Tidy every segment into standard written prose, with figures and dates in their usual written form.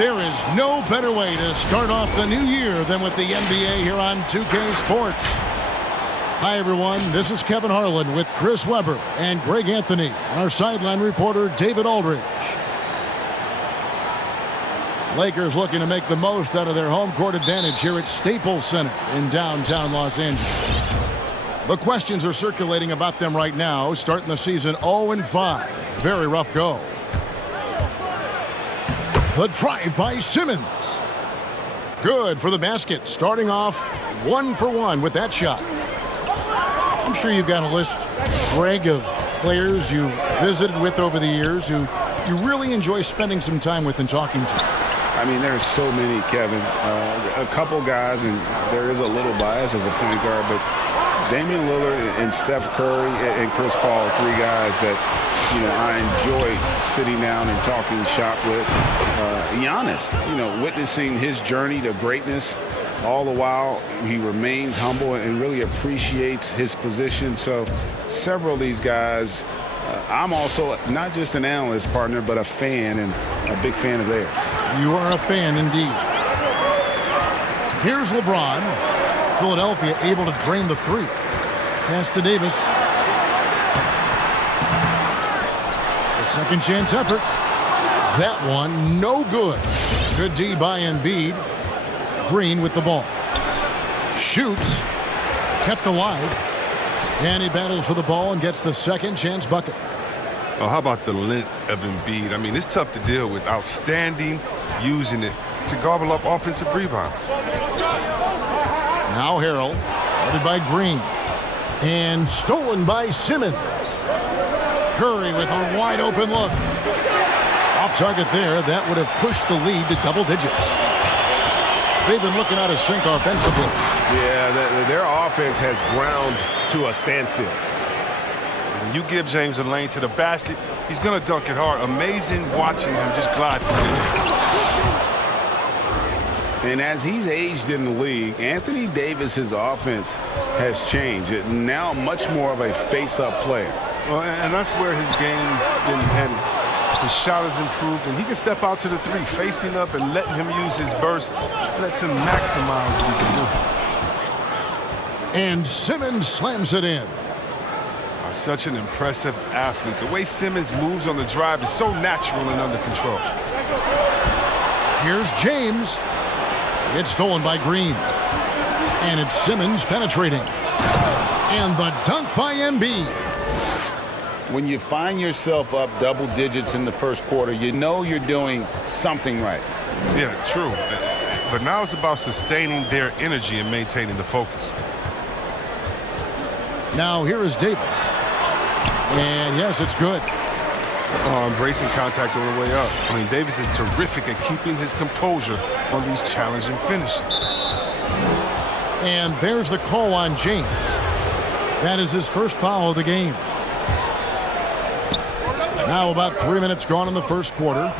There is no better way to start off the new year than with the NBA here on 2K Sports. Hi, everyone. This is Kevin Harlan with Chris Webber and Greg Anthony, and our sideline reporter, David Aldridge. Lakers looking to make the most out of their home court advantage here at Staples Center in downtown Los Angeles. The questions are circulating about them right now, starting the season 0-5. Very rough go. The drive by Simmons. Good for the basket, starting off 1 for 1 with that shot. I'm sure you've got a list, Greg, of players you've visited with over the years who you really enjoy spending some time with and talking to. I mean, there's so many, Kevin. A couple guys, and there is a little bias as a point guard, but Damian Lillard and Steph Curry and Chris Paul, three guys that, I enjoy sitting down and talking shop with. Giannis, witnessing his journey to greatness. All the while, he remains humble and really appreciates his position. So several of these guys, I'm also not just an analyst, partner, but a fan, and a big fan of theirs. You are a fan indeed. Here's LeBron. Philadelphia able to drain the three. Pass to Davis. A second chance effort. That one no good. Good D by Embiid. Green with the ball. Shoots. Kept alive. And he battles for the ball and gets the second chance bucket. Oh, how about the length of Embiid? I mean, it's tough to deal with. Outstanding, using it to gobble up offensive rebounds. Now Harrell, guarded by Green. And stolen by Simmons. Curry with a wide open look. Off target there. That would have pushed the lead to double digits. They've been looking out of sync offensively. Yeah, their offense has ground to a standstill. When you give James a lane to the basket, he's going to dunk it hard. Amazing watching him just glide through it. And as he's aged in the league, Anthony Davis's offense has changed. Now much more of a face-up player. Well, and that's where his game's been headed. His shot has improved, and he can step out to the three, facing up and letting him use his burst. Lets him maximize what he can do. And Simmons slams it in. Such an impressive athlete. The way Simmons moves on the drive is so natural and under control. Here's James. It's stolen by Green. And it's Simmons penetrating. And the dunk by Embiid. When you find yourself up double digits in the first quarter, you know you're doing something right. Yeah, true. But now it's about sustaining their energy and maintaining the focus. Now here is Davis. And yes, it's good. Embracing contact on the way up. I mean, Davis is terrific at keeping his composure on these challenging finishes. And there's the call on James. That is his first foul of the game. Now about 3 minutes gone in the first quarter.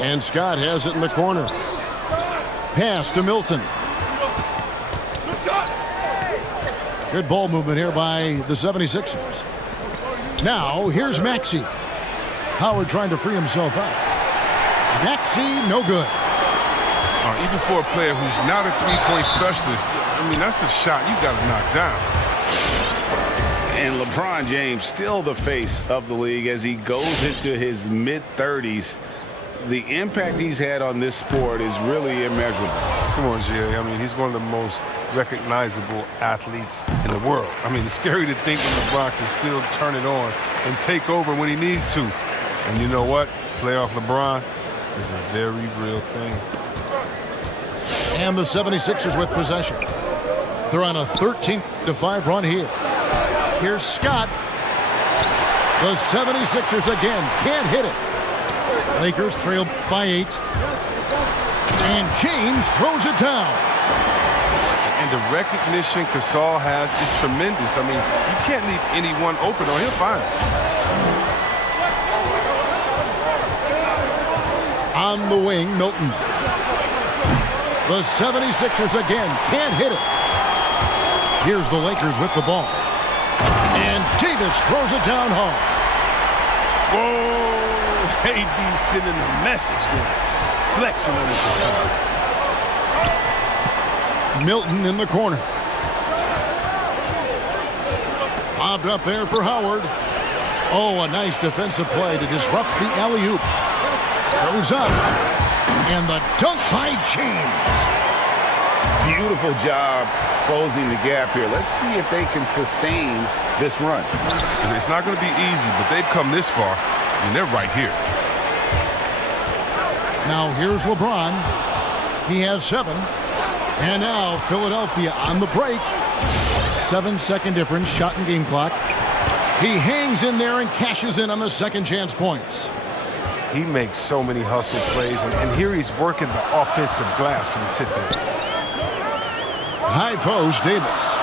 And Scott has it in the corner. Pass to Milton. Good ball movement here by the 76ers. Now, here's Maxey. Howard trying to free himself out. Maxey, no good. Even for a player who's not a three-point specialist, I mean, that's a shot you got to knock down. And LeBron James still the face of the league as he goes into his mid-30s. The impact he's had on this sport is really immeasurable. Come on, Jay. I mean, he's one of the most recognizable athletes in the world. I mean, it's scary to think that LeBron can still turn it on and take over when he needs to. And you know what? Playoff LeBron is a very real thing. And the 76ers with possession. They're on a 13-5 run here. Here's Scott. The 76ers again can't hit it. Lakers trail by 8. And James throws it down. And the recognition Gasol has is tremendous. I mean, you can't leave anyone open or he'll find it. On the wing, Milton. The 76ers again can't hit it. Here's the Lakers with the ball. And Davis throws it down hard. Whoa! AD sending a message there. deflection on this time. Milton in the corner. Bobbed up there for Howard. Oh, a nice defensive play to disrupt the alley-oop. Goes up. And the dunk by James. Beautiful job closing the gap here. Let's see if they can sustain this run. It's not going to be easy, but they've come this far, and they're right here. Now here's LeBron. He has 7. And now Philadelphia on the break. 7-second difference, shot and game clock. He hangs in there and cashes in on the second chance points. He makes so many hustle plays, and here he's working the offensive glass from the tip in. High post, Davis.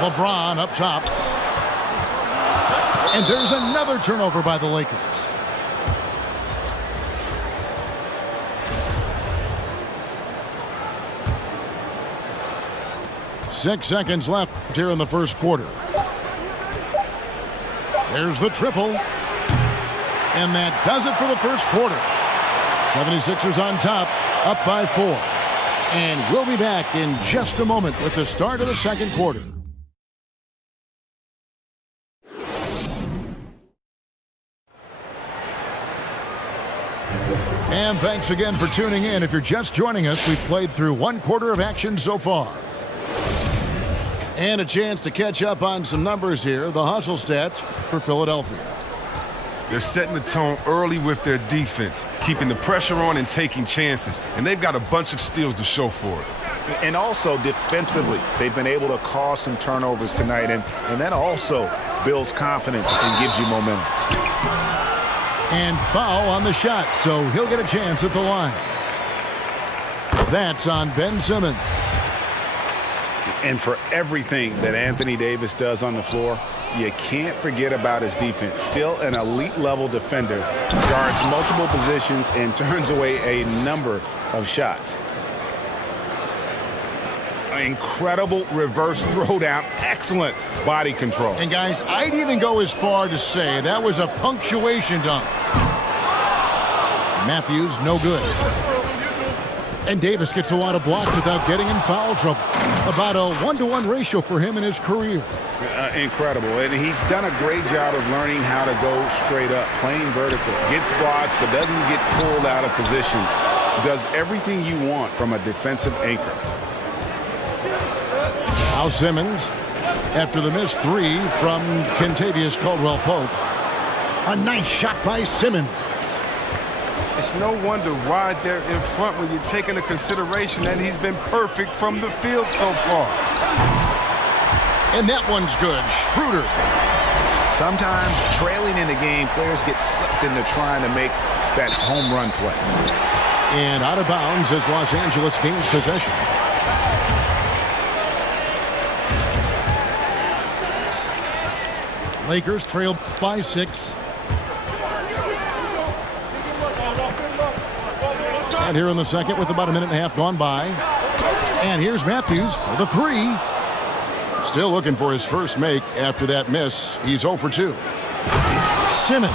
LeBron up top. And there's another turnover by the Lakers. Six seconds left here in the first quarter. There's the triple. And that does it for the first quarter. 76ers on top, up by 4. And we'll be back in just a moment with the start of the second quarter. And thanks again for tuning in. If you're just joining us, we've played through one quarter of action so far. And a chance to catch up on some numbers here. The hustle stats for Philadelphia. They're setting the tone early with their defense, keeping the pressure on and taking chances. And they've got a bunch of steals to show for it. And also defensively, they've been able to cause some turnovers tonight. And that also builds confidence and gives you momentum. And foul on the shot, so he'll get a chance at the line. That's on Ben Simmons. And for everything that Anthony Davis does on the floor, you can't forget about his defense. Still an elite-level defender, guards multiple positions, and turns away a number of shots. Incredible reverse throwdown. Excellent body control. And, guys, I'd even go as far to say that was a punctuation dunk. Matthews, no good. And Davis gets a lot of blocks without getting in foul trouble. About a 1-to-1 ratio for him in his career. Incredible. And he's done a great job of learning how to go straight up, playing vertical. Gets blocks, but doesn't get pulled out of position. Does everything you want from a defensive anchor. Now Simmons, after the missed 3 from Kentavious Caldwell-Pope. A nice shot by Simmons. It's no wonder why they're in front when you take into consideration that he's been perfect from the field so far. And that one's good. Schroeder. Sometimes trailing in the game, players get sucked into trying to make that home run play. And out of bounds as Los Angeles gains possession. Lakers trail by 6. And here in the second with about a minute and a half gone by. And here's Matthews for the 3. Still looking for his first make after that miss. He's 0 for 2. Simmons.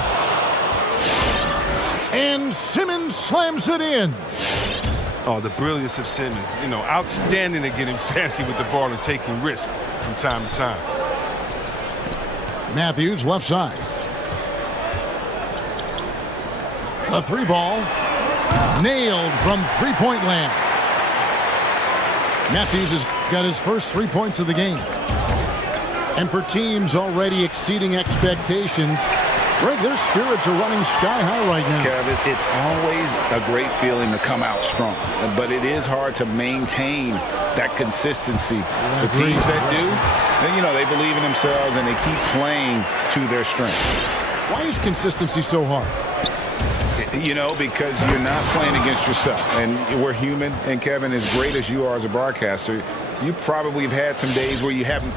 And Simmons slams it in. Oh, the brilliance of Simmons. You know, outstanding at getting fancy with the ball and taking risks from time to time. Matthews left side. A 3 ball. Nailed from three-point land. Matthews has got his first 3 points of the game. And for teams already exceeding expectations, Greg, their spirits are running sky high right now. Kevin, it's always a great feeling to come out strong, but it is hard to maintain that consistency. The teams that do, you know, they believe in themselves and they keep playing to their strength. Why is consistency so hard? You know, because you're not playing against yourself. And we're human. And, Kevin, as great as you are as a broadcaster, you probably have had some days where you didn't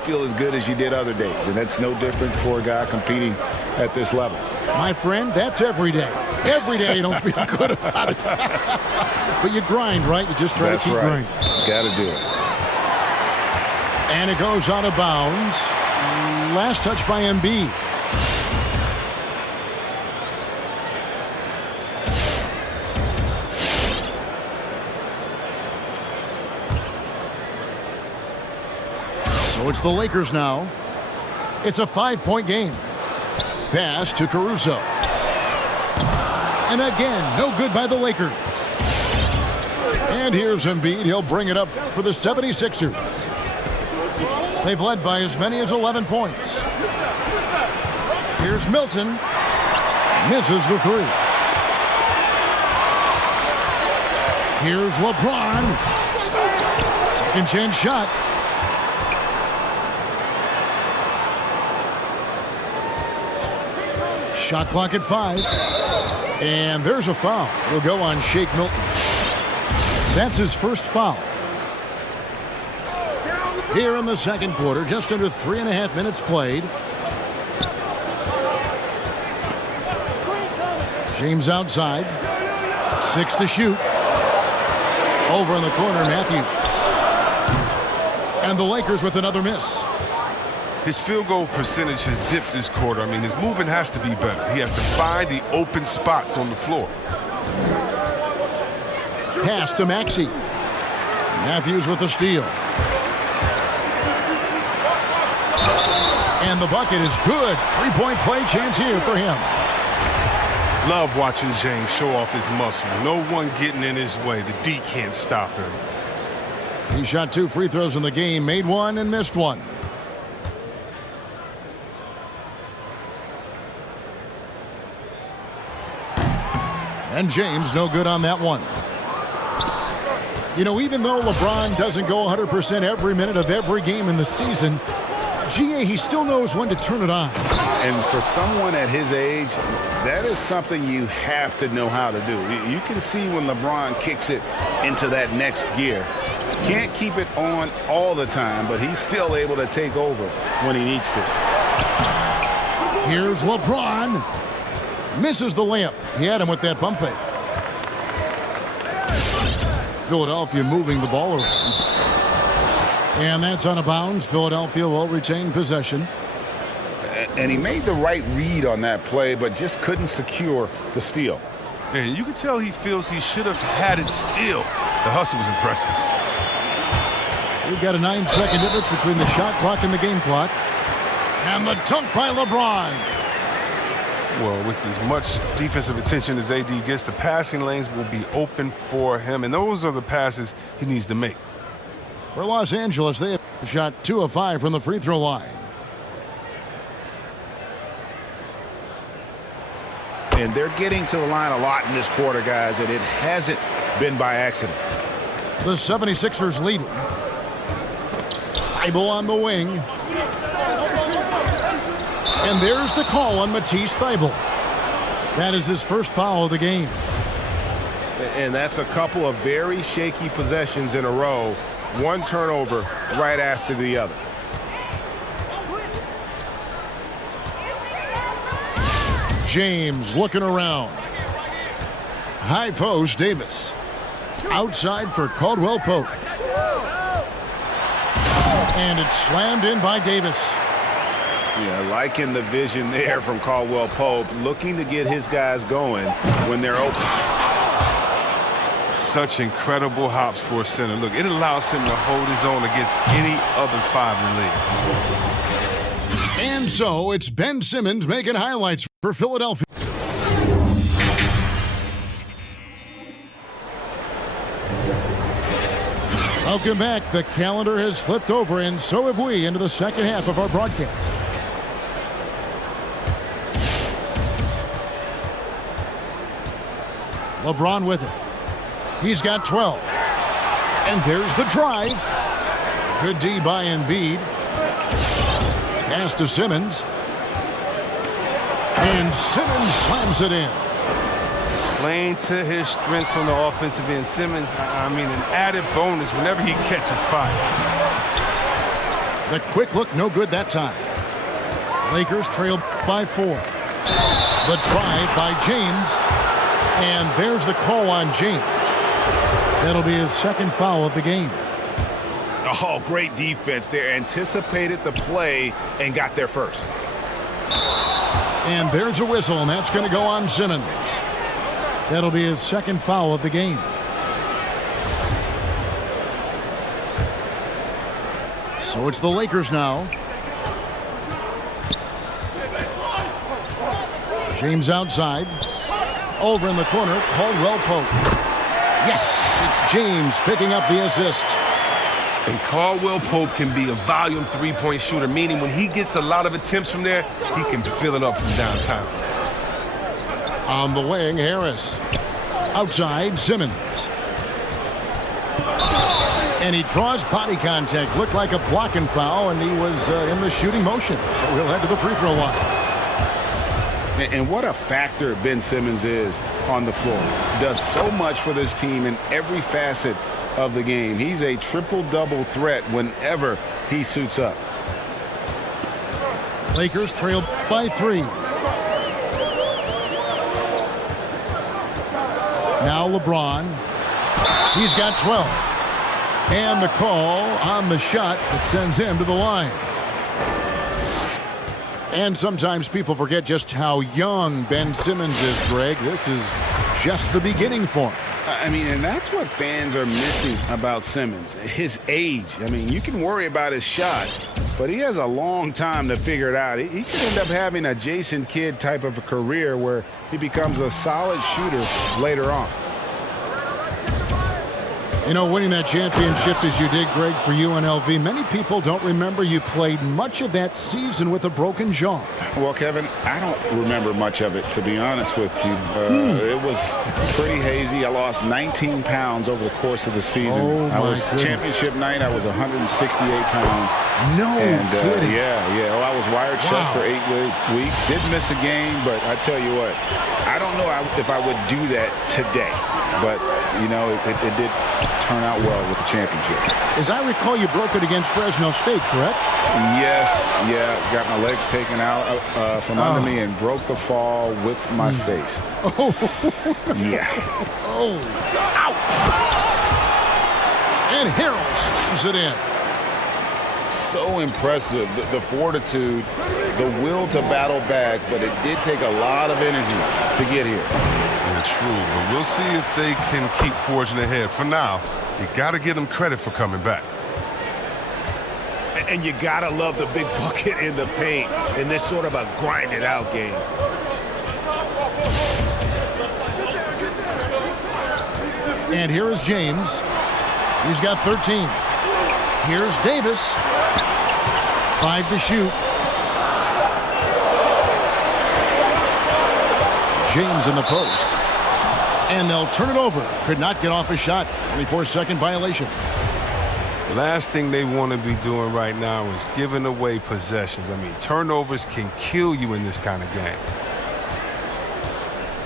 feel as good as you did other days. And that's no different for a guy competing at this level. My friend, that's every day. Every day you don't feel good about it. But you grind, right? You just try to keep grinding. Got to do it. And it goes out of bounds. Last touch by Embiid. So it's the Lakers now. It's a 5-point game. Pass to Caruso. And again, no good by the Lakers. And here's Embiid. He'll bring it up for the 76ers. They've led by as many as 11 points. Here's Milton. Misses the three. Here's LeBron. Second chance shot. Shot clock at 5. And there's a foul. Will go on Shake Milton. That's his first foul. Here in the second quarter, just under 3.5 minutes played. James outside. 6 to shoot. Over in the corner, Matthews. And the Lakers with another miss. His field goal percentage has dipped this quarter. I mean, his movement has to be better. He has to find the open spots on the floor. Pass to Maxey. Matthews with the steal. And the bucket is good. 3-point play chance here for him. Love watching James show off his muscle. No one getting in his way. The D can't stop him. He shot 2 free throws in the game, made 1 and missed 1. And James no good on that one. You know, even though LeBron doesn't go 100% every minute of every game in the season, GA, he still knows when to turn it on. And for someone at his age, that is something you have to know how to do. You can see when LeBron kicks it into that next gear. Can't keep it on all the time, but he's still able to take over when he needs to. Here's LeBron. Misses the layup. He had him with that pump fake. Philadelphia moving the ball around. And that's out of bounds. Philadelphia will retain possession. And he made the right read on that play, but just couldn't secure the steal. And you can tell he feels he should have had it still. The hustle was impressive. We've got a 9-second difference between the shot clock and the game clock. And the dunk by LeBron. Well, with as much defensive attention as AD gets, the passing lanes will be open for him. And those are the passes he needs to make. For Los Angeles, they have shot 2 of 5 from the free throw line. And they're getting to the line a lot in this quarter, guys, and it hasn't been by accident. The 76ers leading. Thibault on the wing. And there's the call on Matisse Thybulle. That is his first foul of the game. And that's a couple of very shaky possessions in a row. One turnover right after the other. James looking around. High post, Davis. Outside for Caldwell Pope. And it's slammed in by Davis. Yeah, liking the vision there from Caldwell Pope, looking to get his guys going when they're open. Such incredible hops for a center. Look, it allows him to hold his own against any other 5 in the league. And so it's Ben Simmons making highlights for Philadelphia. Welcome back. The calendar has flipped over, and so have we, into the second half of our broadcast. LeBron with it. He's got 12. And there's the drive. Good D by Embiid. Pass to Simmons. And Simmons slams it in. Playing to his strengths on the offensive end. Simmons, I mean, an added bonus whenever he catches fire. The quick look, no good that time. Lakers trail by 4. The drive by James. And there's the call on James. That'll be his second foul of the game. Oh, great defense there. Anticipated the play and got there first. And there's a whistle, and that's going to go on Simmons. That'll be his second foul of the game. So it's the Lakers now. James outside. Over in the corner, Caldwell Pope. Yes, it's James picking up the assist. And Caldwell Pope can be a volume three-point shooter, meaning when he gets a lot of attempts from there, he can fill it up from downtown. On the wing, Harris. Outside, Simmons. And he draws body contact. Looked like a blocking foul, and he was in the shooting motion. So he'll head to the free throw line. And what a factor Ben Simmons is on the floor. Does so much for this team in every facet of the game. He's a triple-double threat whenever he suits up. Lakers trail by 3. Now LeBron. He's got 12. And the call on the shot that sends him to the line. And sometimes people forget just how young Ben Simmons is, Greg. This is just the beginning for him. I mean, and that's what fans are missing about Simmons, his age. I mean, you can worry about his shot, but he has a long time to figure it out. He could end up having a Jason Kidd type of a career where he becomes a solid shooter later on. You know, winning that championship as you did, Greg, for UNLV, many people don't remember you played much of that season with a broken jaw. Well, Kevin, I don't remember much of it, to be honest with you. It was pretty hazy. I lost 19 pounds over the course of the season. Oh, I was goodness. Championship night, I was 168 pounds. No kidding. Yeah. Well, I was wired shut for 8 weeks. Did miss a game, but I tell you what, I don't know if I would do that today. But, you know, it did turn out well with the championship. As I recall, you broke it against Fresno State, correct? Yes, yeah. Got my legs taken out from under me and broke the fall with my face. Oh. Yeah. Oh. Ow. And Harrell slams it in. So impressive, the fortitude, the will to battle back, but it did take a lot of energy to get here. Yeah, true, but we'll see if they can keep forging ahead. For now, you got to give them credit for coming back. And you got to love the big bucket in the paint in this sort of a grind-it-out game. And here is James. He's got 13. Here's Davis. 5 to shoot. James in the post. And they'll turn it over. Could not get off a shot. 24-second violation. Last thing they want to be doing right now is giving away possessions. I mean, turnovers can kill you in this kind of game.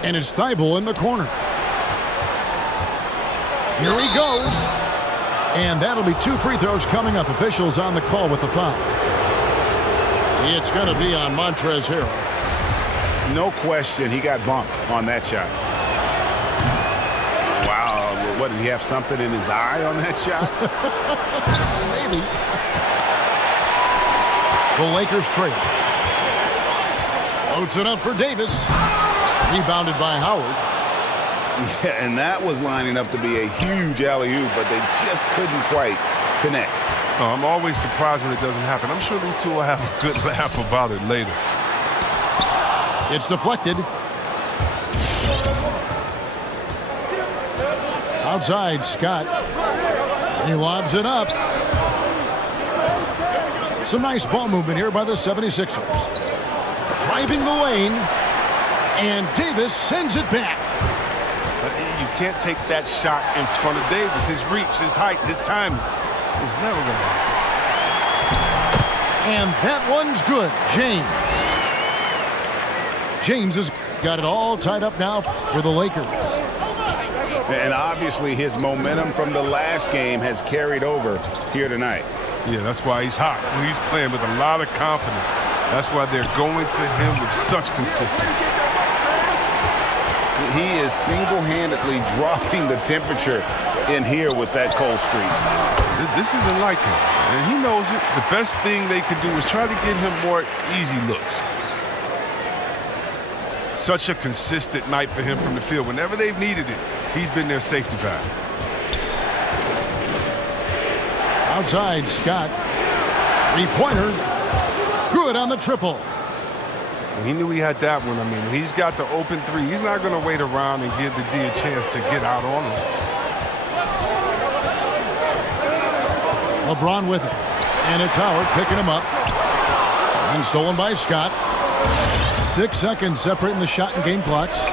And it's Thibault in the corner. Here he goes. And that'll be 2 free throws coming up. Officials on the call with the foul. It's going to be on Montrezl Harrell. No question, he got bumped on that shot. Wow, what, did he have something in his eye on that shot? Maybe. The Lakers trail. Loads it up for Davis. Rebounded by Howard. Yeah, and that was lining up to be a huge alley-oop, but they just couldn't quite connect. Oh, I'm always surprised when it doesn't happen. I'm sure these two will have a good laugh about it later. It's deflected. Outside, Scott. He lobs it up. Some nice ball movement here by the 76ers. Driving the lane. And Davis sends it back. You can't take that shot in front of Davis. His reach, his height, his timing is never going to happen. And that one's good. James has got it all tied up now for the Lakers. And obviously his momentum from the last game has carried over here tonight. Yeah, that's why he's hot. He's playing with a lot of confidence. That's why they're going to him with such consistency. He is single-handedly dropping the temperature in here with that cold streak. This isn't like him, and he knows it. The best thing they can do is try to get him more easy looks. Such a consistent night for him from the field. Whenever they've needed it, he's been their safety valve. Outside, Scott. Three-pointer. Good on the triple. He knew he had that one. I mean, he's got the open three. He's not going to wait around and give the D a chance to get out on him. LeBron with it. And it's Howard picking him up. And stolen by Scott. 6 seconds separating the shot and game clocks.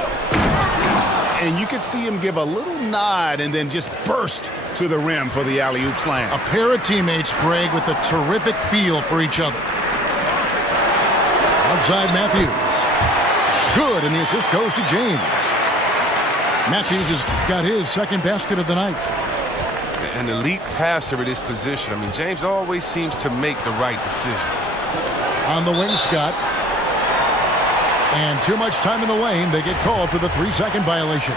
And you could see him give a little nod and then just burst to the rim for the alley-oop slam. A pair of teammates, Greg, with a terrific feel for each other. Outside Matthews. Good, and the assist goes to James. Matthews has got his second basket of the night. An elite passer at his position. I mean, James always seems to make the right decision. On the wing, Scott. And too much time in the lane. They get called for the 3-second violation.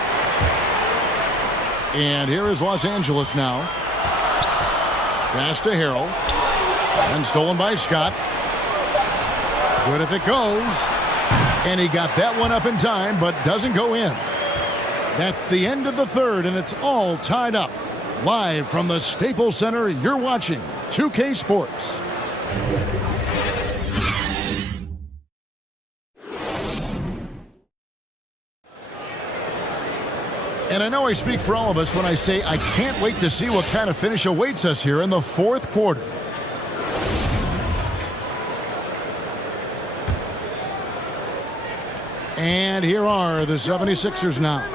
And here is Los Angeles now. Pass to Harrell. And stolen by Scott. Good if it goes. And he got that one up in time, but doesn't go in. That's the end of the third, and it's all tied up. Live from the Staples Center, you're watching 2K Sports. And I know I speak for all of us when I say I can't wait to see what kind of finish awaits us here in the fourth quarter. And here are the 76ers now.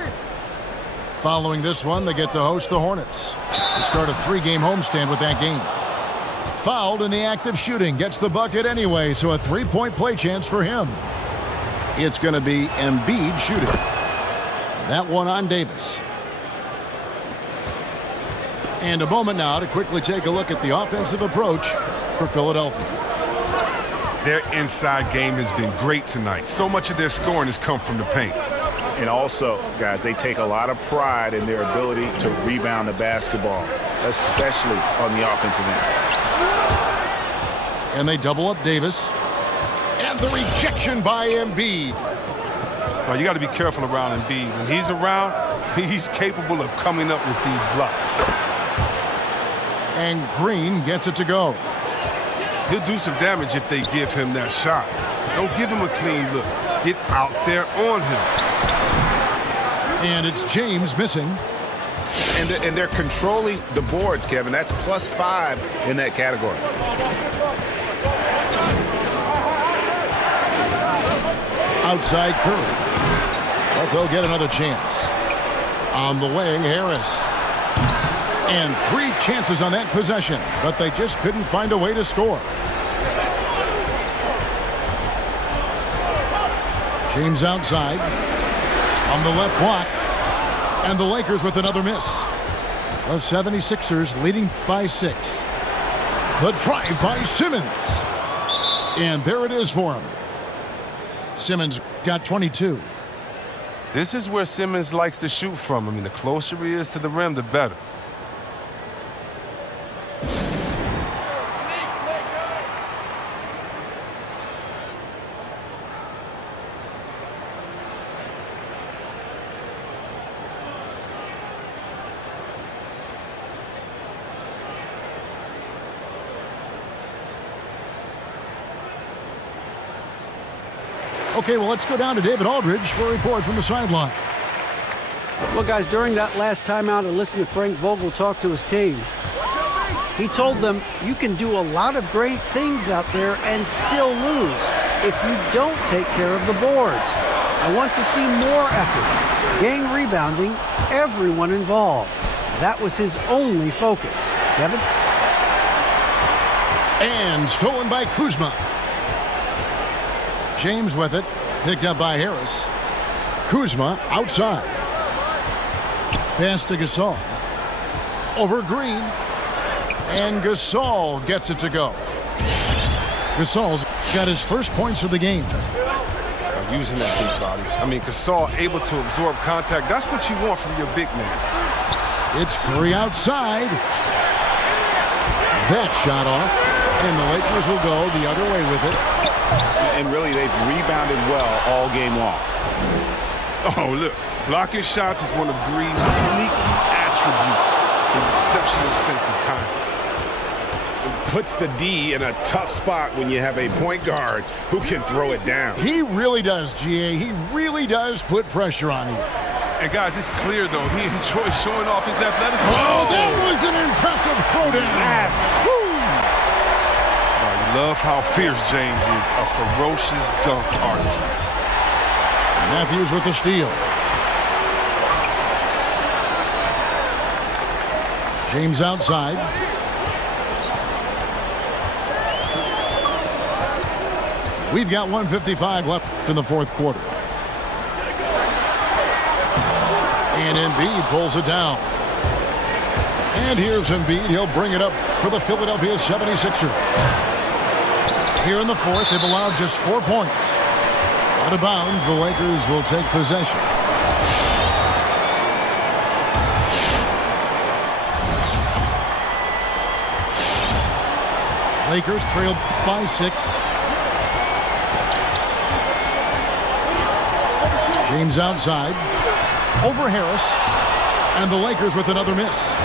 Following this one, they get to host the Hornets. They start a 3-game homestand with that game. Fouled in the act of shooting. Gets the bucket anyway, so a 3-point play chance for him. It's going to be Embiid shooting. That one on Davis. And a moment now to quickly take a look at the offensive approach for Philadelphia. Their inside game has been great tonight. So much of their scoring has come from the paint. And also, guys, they take a lot of pride in their ability to rebound the basketball, especially on the offensive end. And they double up Davis. And the rejection by Embiid. Well, you got to be careful around Embiid. When he's around, he's capable of coming up with these blocks. And Green gets it to go. He'll do some damage if they give him that shot. Don't give him a clean look. Get out there on him. And it's James missing. And they're controlling the boards, Kevin. That's +5 in that category. Outside Curry. But they'll get another chance. On the wing, Harris. And 3 chances on that possession, but they just couldn't find a way to score. James outside. On the left block. And the Lakers with another miss. The 76ers leading by 6. The drive by Simmons. And there it is for him. Simmons got 22. This is where Simmons likes to shoot from. I mean, the closer he is to the rim, the better. Okay, well, let's go down to David Aldridge for a report from the sideline. Well, guys, during that last timeout, I listened to Frank Vogel talk to his team. He told them, you can do a lot of great things out there and still lose if you don't take care of the boards. I want to see more effort, gang rebounding, everyone involved. That was his only focus. Kevin? And stolen by Kuzma. James with it, picked up by Harris. Kuzma outside. Pass to Gasol. Over Green. And Gasol gets it to go. Gasol's got his first points of the game. Using that big body. I mean, Gasol able to absorb contact. That's what you want from your big man. It's Curry outside. That shot off. And the Lakers will go the other way with it. And really, they've rebounded well all game long. Oh, look. Blocking shots is one of Green's sneaky attributes. His exceptional sense of time. puts the D in a tough spot when you have a point guard who can throw it down. He really does, GA. He really does put pressure on you. And guys, it's clear though, he enjoys showing off his athleticism. Oh, that was an impressive throwdown. I love how fierce James is, a ferocious dunk artist. Matthews with the steal. James outside. We've got 1:55 left in the fourth quarter. And Embiid pulls it down. And here's Embiid. He'll bring it up for the Philadelphia 76ers. Here in the fourth, they've allowed just 4 points. Out of bounds, the Lakers will take possession. Lakers trailed by 6. James outside. Over Harris. And the Lakers with another miss.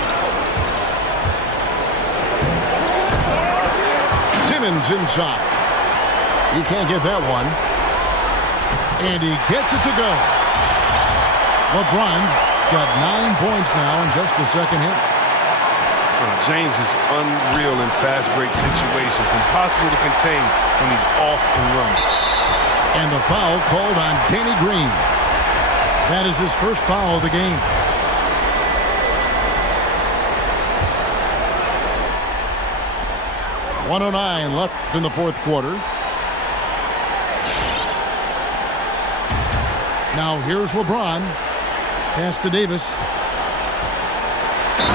Simmons inside. He can't get that one. And he gets it to go. LeBron's got 9 points now in just the second half. James is unreal in fast break situations, impossible to contain when he's off and running. And the foul called on Danny Green. That is his first foul of the game. .109 left in the fourth quarter. Now here's LeBron. Pass to Davis.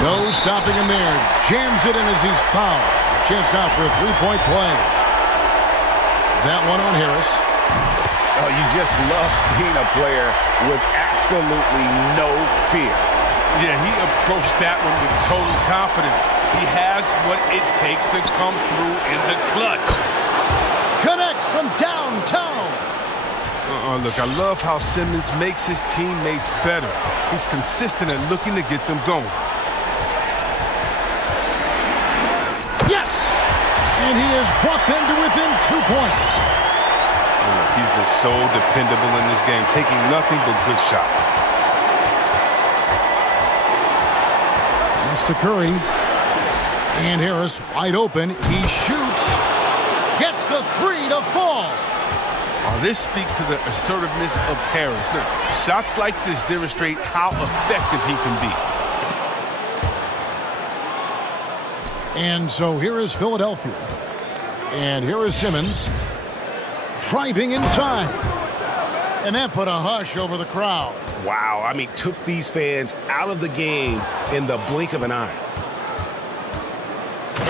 No stopping him there. Jams it in as he's fouled. Chance now for a three-point play. That one on Harris. Oh, you just love seeing a player with absolutely no fear. Yeah, he approached that one with total confidence. He has what it takes to come through in the clutch. Connects from downtown. Look, I love how Simmons makes his teammates better. He's consistent at looking to get them going. Yes! And he has brought them to within 2 points. Look, he's been so dependable in this game, taking nothing but good shots. Pass to Curry. And Harris wide open. He shoots. Gets the three to fall. This speaks to the assertiveness of Harris. Look, shots like this demonstrate how effective he can be. And so here is Philadelphia. And here is Simmons. Driving inside. And that put a hush over the crowd. Wow, I mean, took these fans out of the game in the blink of an eye.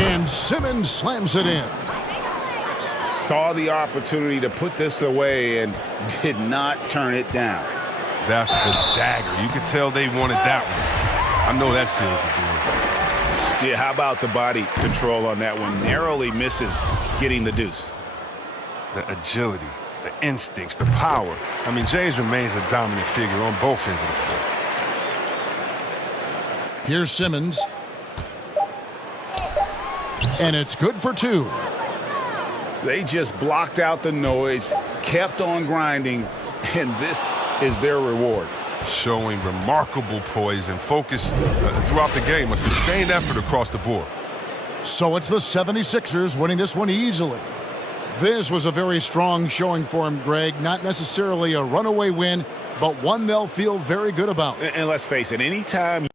And Simmons slams it in. Saw the opportunity to put this away and did not turn it down. That's the dagger. You could tell they wanted that one. I know that sealed the deal. Yeah, how about the body control on that one? Narrowly misses getting the deuce. The agility, the instincts, the power. I mean, James remains a dominant figure on both ends of the floor. Here's Simmons. And it's good for 2. They just blocked out the noise, kept on grinding, and this is their reward. Showing remarkable poise and focus throughout the game, a sustained effort across the board. So it's the 76ers winning this one easily. This was a very strong showing for him, Greg. Not necessarily a runaway win, but one they'll feel very good about. And let's face it, anytime